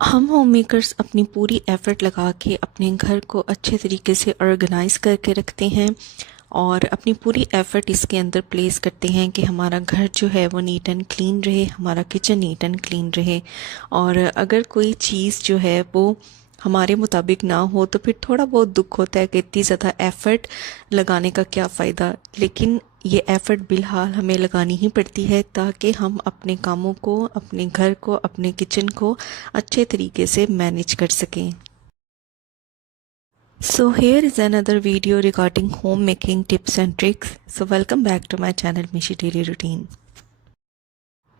हम home makers अपनी पूरी एफ़र्ट लगा के अपने घर को अच्छे तरीके से ऑर्गेनाइज़ करके रखते हैं और अपनी पूरी एफ़र्ट इसके अंदर प्लेस करते हैं कि हमारा घर जो है वो नीट एंड क्लीन रहे, हमारा किचन नीट एंड क्लीन रहे। और अगर कोई चीज़ जो है वो हमारे मुताबिक ना हो तो फिर थोड़ा बहुत दुख होता है कि इतनी ज़्यादा एफ़र्ट लगाने का क्या फ़ायदा। लेकिन ये एफ़र्ट फ़िलहाल हमें लगानी ही पड़ती है ताकि हम अपने कामों को, अपने घर को, अपने किचन को अच्छे तरीके से मैनेज कर सकें। So here is another video regarding homemaking tips and tricks. So welcome back to my channel Mishi Daily Routine.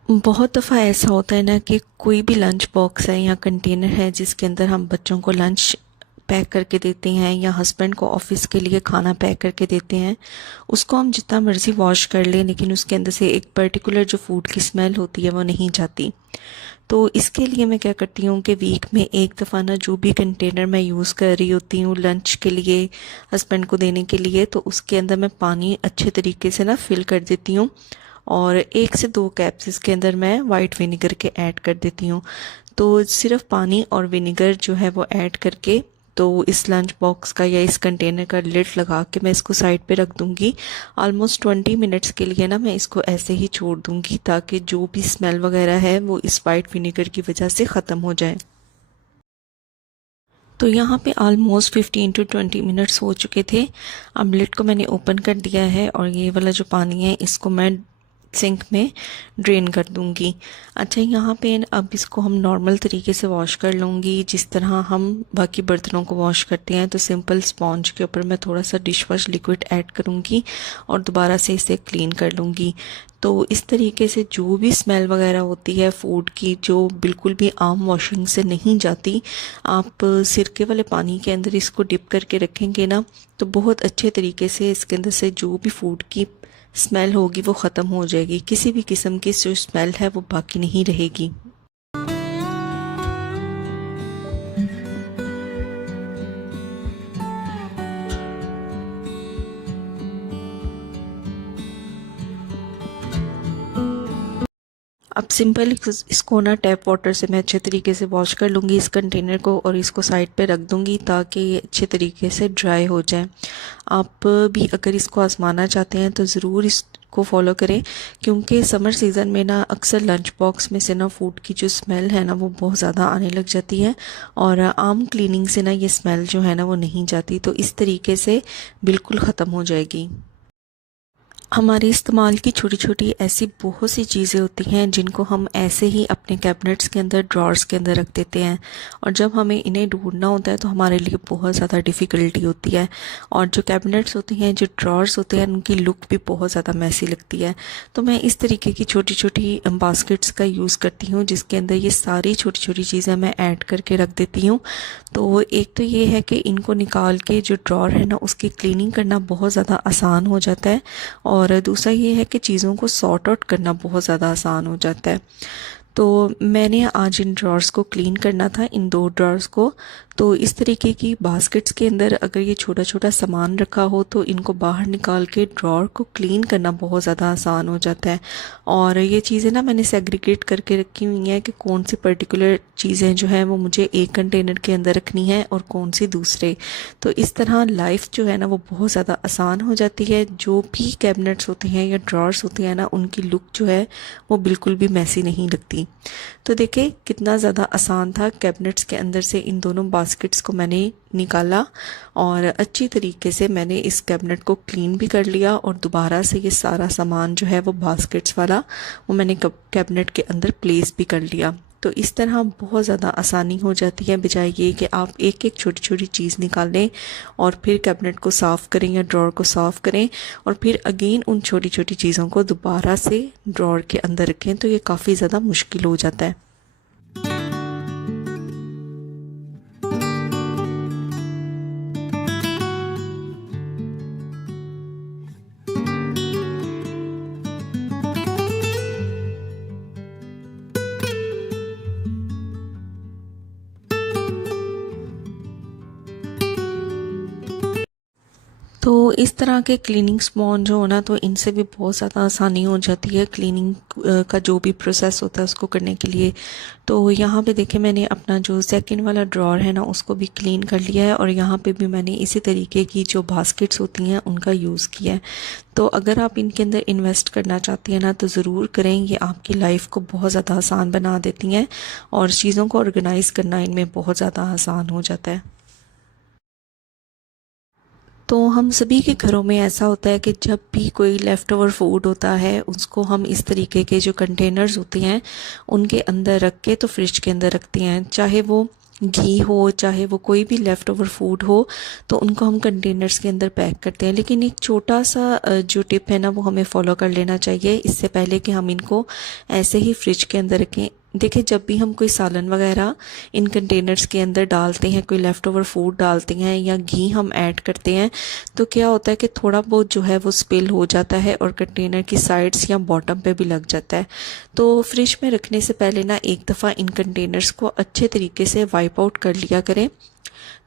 बहुत दफ़ा ऐसा होता है ना कि कोई भी लंच बॉक्स है या कंटेनर है जिसके अंदर हम बच्चों को लंच पैक करके देते हैं या हस्बैंड को ऑफ़िस के लिए खाना पैक करके देते हैं, उसको हम जितना मर्ज़ी वॉश कर लें लेकिन उसके अंदर से एक पर्टिकुलर जो फूड की स्मेल होती है वो नहीं जाती। तो इसके लिए मैं क्या करती हूँ कि वीक में एक दफ़ा ना जो भी कंटेनर मैं यूज़ कर रही होती हूँ लंच के लिए, हस्बैंड को देने के लिए, तो उसके अंदर मैं पानी अच्छे तरीके से ना फिल कर देती हूँ और 1 से 2 कैप्स इसके अंदर मैं वाइट विनेगर के ऐड कर देती हूँ। तो सिर्फ पानी और विनेगर जो है वो ऐड करके तो इस लंच बॉक्स का या इस कंटेनर का लिड लगा के मैं इसको साइड पे रख दूँगी। ऑलमोस्ट 20 मिनट्स के लिए ना मैं इसको ऐसे ही छोड़ दूँगी ताकि जो भी स्मेल वगैरह है वो इस वाइट विनेगर की वजह से ख़त्म हो जाए। तो यहाँ पे ऑलमोस्ट 15 टू 20 मिनट्स हो चुके थे। अब लिड को मैंने ओपन कर दिया है और ये वाला जो पानी है इसको मैं सिंक में ड्रेन कर दूंगी। अच्छा, यहाँ पे अब इसको हम नॉर्मल तरीके से वॉश कर लूँगी जिस तरह हम बाकी बर्तनों को वॉश करते हैं। तो सिंपल स्पॉन्ज के ऊपर मैं थोड़ा सा डिश वॉश लिक्विड ऐड करूँगी और दोबारा से इसे क्लीन कर लूँगी। तो इस तरीके से जो भी स्मेल वगैरह होती है फूड की जो बिल्कुल भी आम वॉशिंग से नहीं जाती, आप सिरके वाले पानी के अंदर इसको डिप करके रखेंगे ना तो बहुत अच्छे तरीके से इसके अंदर से जो भी फूड की स्मेल होगी वो ख़त्म हो जाएगी। किसी भी किस्म की जो स्मेल है वो बाकी नहीं रहेगी। अब सिंपल इसको ना टैप वाटर से मैं अच्छे तरीके से वॉश कर लूँगी इस कंटेनर को और इसको साइड पे रख दूँगी ताकि ये अच्छे तरीके से ड्राई हो जाए। आप भी अगर इसको आजमाना चाहते हैं तो ज़रूर इसको फॉलो करें क्योंकि समर सीज़न में ना अक्सर लंच बॉक्स में से ना फूड की जो स्मेल है ना वो बहुत ज़्यादा आने लग जाती है और आम क्लीनिंग से ना ये स्मेल जो है ना वो नहीं जाती। तो इस तरीके से बिल्कुल ख़त्म हो जाएगी। हमारे इस्तेमाल की छोटी छोटी ऐसी बहुत सी चीज़ें होती हैं जिनको हम ऐसे ही अपने कैबिनेट्स के अंदर, ड्रॉर्स के अंदर रख देते हैं और जब हमें इन्हें ढूंढना होता है तो हमारे लिए बहुत ज़्यादा डिफ़िकल्टी होती है। और जो कैबिनेट्स होती हैं, जो ड्रॉर्स होते हैं, उनकी लुक भी बहुत ज़्यादा मैसी लगती है। तो मैं इस तरीके की छोटी छोटी बास्केट्स का यूज़ करती हूँ जिसके अंदर ये सारी छोटी छोटी चीज़ें मैं ऐड करके रख देती हूँ। तो एक तो ये है कि इनको निकाल के जो ड्रॉर है ना उसकी क्लीनिंग करना बहुत ज़्यादा आसान हो जाता है और दूसरा ये है कि चीज़ों को सॉर्ट आउट करना बहुत ज़्यादा आसान हो जाता है। तो मैंने आज इन ड्रॉर्स को क्लीन करना था, इन 2 ड्रॉर्स को। तो इस तरीके की बास्केट्स के अंदर अगर ये छोटा छोटा सामान रखा हो तो इनको बाहर निकाल के ड्रॉर को क्लीन करना बहुत ज़्यादा आसान हो जाता है। और ये चीज़ें ना मैंने सेग्रीगेट करके रखी हुई हैं कि कौन सी पर्टिकुलर चीज़ें जो हैं वो मुझे एक कंटेनर के अंदर रखनी है और कौन सी दूसरे। तो इस तरह लाइफ जो है ना वो बहुत ज़्यादा आसान हो जाती है। जो भी कैबिनेट्स होते हैं या ड्रॉर्स होते हैं ना उनकी लुक जो है वो बिल्कुल भी मैसी नहीं लगती। तो देखिए कितना ज़्यादा आसान था। कैबिनेट्स के अंदर से इन दोनों बास्केट्स को मैंने निकाला और अच्छी तरीके से मैंने इस कैबिनेट को क्लीन भी कर लिया और दोबारा से ये सारा सामान जो है वो बास्केट्स वाला वो मैंने कैबिनेट के अंदर प्लेस भी कर लिया। तो इस तरह बहुत ज़्यादा आसानी हो जाती है बजाय ये कि आप एक एक छोटी छोटी चीज़ निकालें और फिर कैबिनेट को साफ़ करें या ड्रॉर को साफ़ करें और फिर अगेन उन छोटी छोटी चीज़ों को दोबारा से ड्रॉर के अंदर रखें। तो ये काफ़ी ज़्यादा मुश्किल हो जाता है। तो इस तरह के क्लीनिंग स्पॉन्ज हो ना, तो इनसे भी बहुत ज़्यादा आसानी हो जाती है क्लीनिंग का जो भी प्रोसेस होता है उसको करने के लिए। तो यहाँ पे देखिए मैंने अपना जो सेकंड वाला ड्रॉर है ना उसको भी क्लीन कर लिया है, और यहाँ पे भी मैंने इसी तरीके की जो बास्केट्स होती हैं उनका यूज़ किया है। तो अगर आप इनके अंदर इन्वेस्ट करना चाहती हैं ना तो ज़रूर करें, ये आपकी लाइफ को बहुत ज़्यादा आसान बना देती हैं और चीज़ों को ऑर्गेनाइज़ करना इनमें बहुत ज़्यादा आसान हो जाता है। तो हम सभी के घरों में ऐसा होता है कि जब भी कोई लेफ़्ट ओवर फूड होता है उसको हम इस तरीके के जो कंटेनर्स होते हैं उनके अंदर रख के तो फ्रिज के अंदर रखते हैं, चाहे वो घी हो चाहे वो कोई भी लेफ़्ट ओवर फूड हो, तो उनको हम कंटेनर्स के अंदर पैक करते हैं। लेकिन एक छोटा सा जो टिप है ना वो हमें फॉलो कर लेना चाहिए इससे पहले कि हम इनको ऐसे ही फ्रिज के अंदर रखें। देखिए जब भी हम कोई सालन वगैरह इन कंटेनर्स के अंदर डालते हैं, कोई लेफ़्ट ओवर फूड डालते हैं या घी हम ऐड करते हैं, तो क्या होता है कि थोड़ा बहुत जो है वो स्पिल हो जाता है और कंटेनर की साइड्स या बॉटम पे भी लग जाता है। तो फ्रिज में रखने से पहले ना एक दफ़ा इन कंटेनर्स को अच्छे तरीके से वाइप आउट कर लिया करें,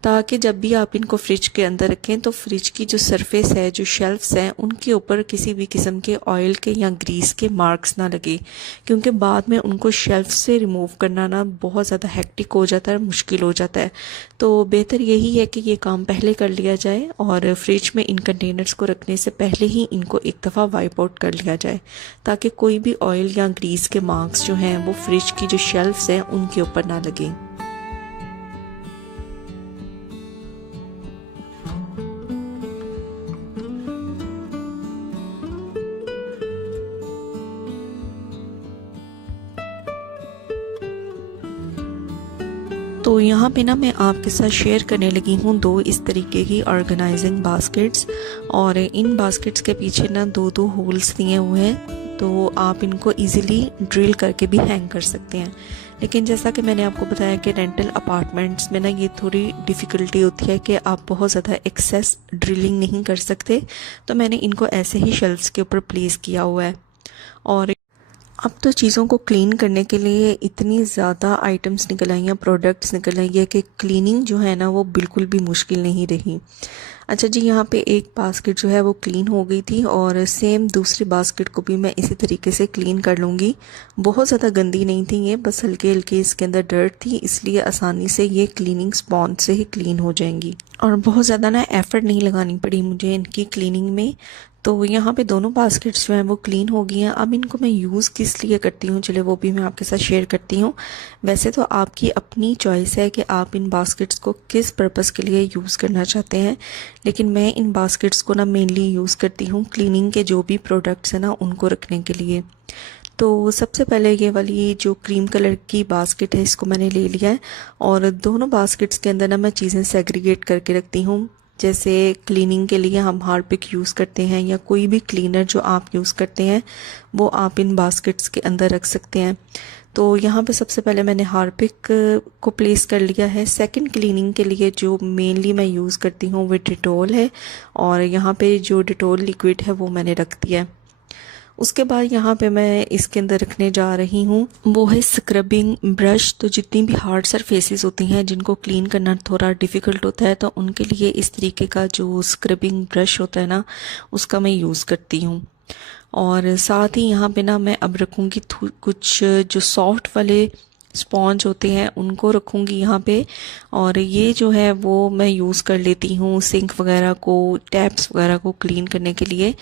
ताकि जब भी आप इनको फ्रिज के अंदर रखें तो फ्रिज की जो सरफेस है, जो शेल्फ्स हैं, उनके ऊपर किसी भी किस्म के ऑयल के या ग्रीस के मार्क्स ना लगे, क्योंकि बाद में उनको शेल्फ से रिमूव करना ना बहुत ज़्यादा हेक्टिक हो जाता है, मुश्किल हो जाता है। तो बेहतर यही है कि ये काम पहले कर लिया जाए और फ्रिज में इन कंटेनर्स को रखने से पहले ही इनको एक दफ़ा वाइप आउट कर लिया जाए, ताकि कोई भी ऑयल या ग्रीस के मार्क्स जो हैं वो फ्रिज की जो शेल्फ्स हैं उनके ऊपर ना लगें। तो यहाँ पे ना मैं आपके साथ शेयर करने लगी हूँ दो इस तरीके की ऑर्गेनाइजिंग बास्केट्स, और इन बास्केट्स के पीछे ना दो दो होल्स दिए हुए हैं, तो आप इनको इजीली ड्रिल करके भी हैंग कर सकते हैं। लेकिन जैसा कि मैंने आपको बताया कि रेंटल अपार्टमेंट्स में ना ये थोड़ी डिफ़िकल्टी होती है कि आप बहुत ज़्यादा एक्सेस ड्रिलिंग नहीं कर सकते, तो मैंने इनको ऐसे ही शेल्फ्स के ऊपर प्लेस किया हुआ है। और अब तो चीज़ों को क्लीन करने के लिए इतनी ज़्यादा आइटम्स निकल आई हैं, प्रोडक्ट्स निकल आई है कि क्लीनिंग जो है ना वो बिल्कुल भी मुश्किल नहीं रही। अच्छा जी, यहाँ पे एक बास्केट जो है वो क्लीन हो गई थी, और सेम दूसरी बास्केट को भी मैं इसी तरीके से क्लीन कर लूँगी। बहुत ज़्यादा गंदी नहीं थी ये, बस हल्के हल्के इसके अंदर डर्ट थी, इसलिए आसानी से ये क्लीनिंग स्पॉन्ज से ही क्लीन हो जाएंगी और बहुत ज़्यादा ना एफ़र्ट नहीं लगानी पड़ी मुझे इनकी क्लीनिंग में। तो यहाँ पे दोनों बास्केट्स जो हैं वो क्लीन हो गई हैं। अब इनको मैं यूज़ किस लिए करती हूँ, चले वो भी मैं आपके साथ शेयर करती हूँ। वैसे तो आपकी अपनी चॉइस है कि आप इन बास्केट्स को किस पर्पस के लिए यूज़ करना चाहते हैं, लेकिन मैं इन बास्केट्स को ना मेनली यूज़ करती हूँ क्लीनिंग के जो भी प्रोडक्ट्स हैं ना उनको रखने के लिए। तो सबसे पहले ये वाली जो क्रीम कलर की बास्केट है इसको मैंने ले लिया है, और दोनों बास्केट्स के अंदर ना मैं चीज़ें सेग्रीगेट करके रखती हूँ। जैसे क्लीनिंग के लिए हम हार्पिक यूज़ करते हैं या कोई भी क्लीनर जो आप यूज़ करते हैं वो आप इन बास्केट्स के अंदर रख सकते हैं। तो यहाँ पे सबसे पहले मैंने हार्पिक को प्लेस कर लिया है। सेकंड क्लीनिंग के लिए जो मेनली मैं यूज़ करती हूँ वो डिटोल है, और यहाँ पे जो डिटोल लिक्विड है वो मैंने रख दिया है। उसके बाद यहाँ पे मैं इसके अंदर रखने जा रही हूँ वो है स्क्रबिंग ब्रश। तो जितनी भी हार्ड सरफेसेस होती हैं जिनको क्लीन करना थोड़ा डिफ़िकल्ट होता है, तो उनके लिए इस तरीके का जो स्क्रबिंग ब्रश होता है ना उसका मैं यूज़ करती हूँ। और साथ ही यहाँ पे ना मैं अब रखूँगी कुछ जो सॉफ्ट वाले स्पॉन्ज होते हैं उनको रखूँगी यहाँ पे, और ये जो है वो मैं यूज़ कर लेती हूँ सिंक वगैरह को, टैप्स वगैरह को क्लीन करने के लिए।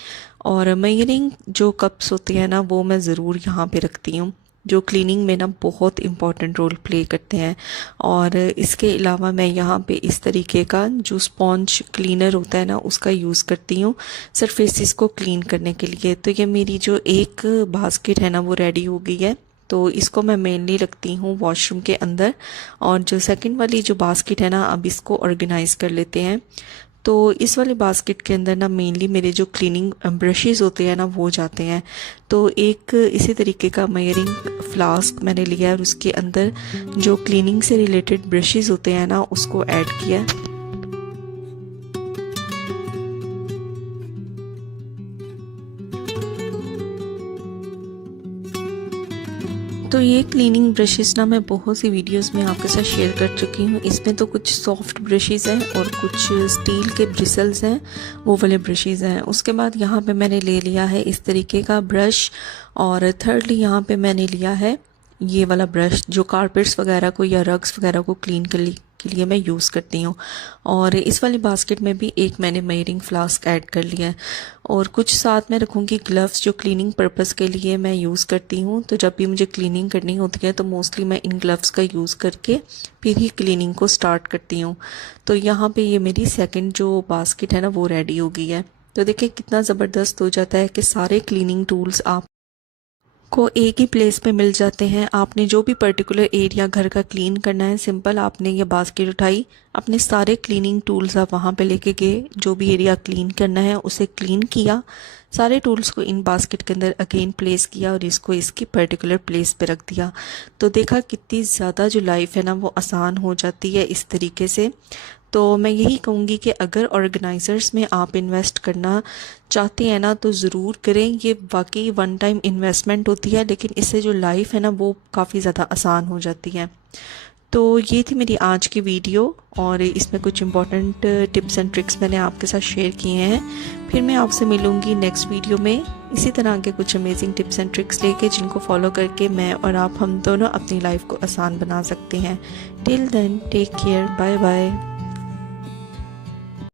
और मेजरिंग जो कप्स होते हैं ना वो मैं ज़रूर यहाँ पे रखती हूँ, जो क्लीनिंग में ना बहुत इम्पॉर्टेंट रोल प्ले करते हैं। और इसके अलावा मैं यहाँ पे इस तरीके का जो स्पॉन्ज क्लीनर होता है ना उसका यूज़ करती हूँ सरफेसिस को क्लीन करने के लिए। तो ये मेरी जो एक बास्केट है ना वो रेडी हो गई है, तो इसको मैं मेनली रखती हूँ वॉशरूम के अंदर। और जो सेकंड वाली जो बास्केट है ना अब इसको ऑर्गेनाइज़ कर लेते हैं। तो इस वाले बास्केट के अंदर ना मेनली मेरे जो क्लीनिंग ब्रशेस होते हैं ना वो जाते हैं। तो एक इसी तरीके का मेजरिंग फ्लास्क मैंने लिया है और उसके अंदर जो क्लीनिंग से रिलेटेड ब्रशेस होते हैं ना उसको ऐड किया है। तो ये क्लीनिंग ब्रशेस ना मैं बहुत सी वीडियोस में आपके साथ शेयर कर चुकी हूँ। इसमें तो कुछ सॉफ्ट ब्रशेस हैं और कुछ स्टील के ब्रिसल्स हैं, वो वाले ब्रशेस हैं। उसके बाद यहाँ पे मैंने ले लिया है इस तरीके का ब्रश, और थर्डली यहाँ पे मैंने लिया है ये वाला ब्रश जो कारपेट्स वगैरह को या रग्स वगैरह को क्लीन के लिए मैं यूज़ करती हूँ। और इस वाली बास्केट में भी एक मैंने मेयरिंग फ्लास्क ऐड कर लिया है, और कुछ साथ में रखूँगी ग्लव्स जो क्लीनिंग पर्पस के लिए मैं यूज़ करती हूँ। तो जब भी मुझे क्लीनिंग करनी होती है तो मोस्टली मैं इन ग्लव्स का यूज़ करके फिर ही क्लीनिंग को स्टार्ट करती हूँ। तो यहाँ पे ये मेरी सेकंड जो बास्केट है ना वो रेडी हो गई है। तो देखिए कितना ज़बरदस्त हो जाता है कि सारे क्लीनिंग टूल्स आप को एक ही प्लेस पे मिल जाते हैं। आपने जो भी पर्टिकुलर एरिया घर का क्लीन करना है, सिंपल आपने ये बास्केट उठाई, अपने सारे क्लीनिंग टूल्स आप वहाँ पे लेके गए, जो भी एरिया क्लीन करना है उसे क्लीन किया, सारे टूल्स को इन बास्केट के अंदर अगेन प्लेस किया और इसको इसकी पर्टिकुलर प्लेस पे रख दिया। तो देखा कितनी ज़्यादा जो लाइफ है ना वो आसान हो जाती है इस तरीके से। तो मैं यही कहूँगी कि अगर ऑर्गेनाइज़र्स में आप इन्वेस्ट करना चाहते हैं ना तो ज़रूर करें। ये वाकई वन टाइम इन्वेस्टमेंट होती है, लेकिन इससे जो लाइफ है ना वो काफ़ी ज़्यादा आसान हो जाती है। तो ये थी मेरी आज की वीडियो, और इसमें कुछ इंपॉर्टेंट टिप्स एंड ट्रिक्स मैंने आपके साथ शेयर किए हैं। फिर मैं आपसे मिलूँगी नेक्स्ट वीडियो में इसी तरह के कुछ अमेजिंग टिप्स एंड ट्रिक्स लेके, जिनको फॉलो करके मैं और आप हम दोनों अपनी लाइफ को आसान बना सकते हैं। Till then take care, bye bye.